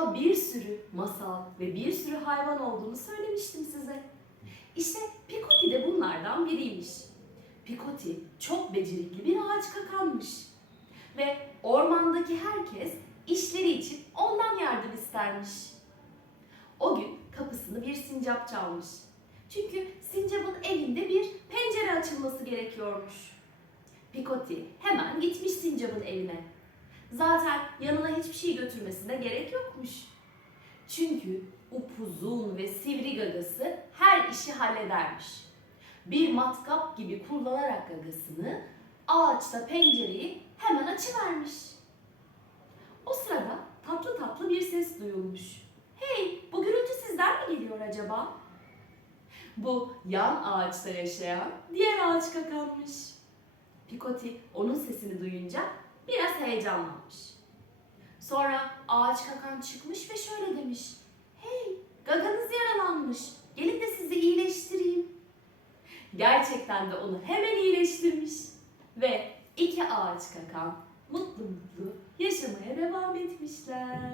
daha bir sürü masal ve bir sürü hayvan olduğunu söylemiştim size. İşte Pikoti de bunlardan biriymiş. Pikoti çok becerikli bir ağaç kakanmış. Ve ormandaki herkes işleri için ondan yardım istermiş. O gün kapısını bir sincap çalmış. Çünkü sincapın elinde bir pencere açılması gerekiyormuş. Pikoti hemen gitmiş sincapın evine. Zaten yanına hiçbir şey götürmesine gerek yokmuş. Çünkü upuzun ve sivri gagası her işi halledermiş. Bir matkap gibi kullanarak gagasını ağaçta pencereyi hemen açıvermiş. O sırada tatlı tatlı bir ses duyulmuş. Hey, bu gürültü sizden mi geliyor acaba? Bu yan ağaçta yaşayan diğer ağaç kakanmış. Pikoti onun sesini duyunca biraz heyecanlanmış. Sonra ağaç kakan çıkmış ve şöyle demiş. Hey, gaganız yaralanmış. Gelin de sizi iyileştireyim. Gerçekten de onu hemen iyileştirmiş. Ve iki ağaç kakan mutlu mutlu yaşamaya devam etmişler.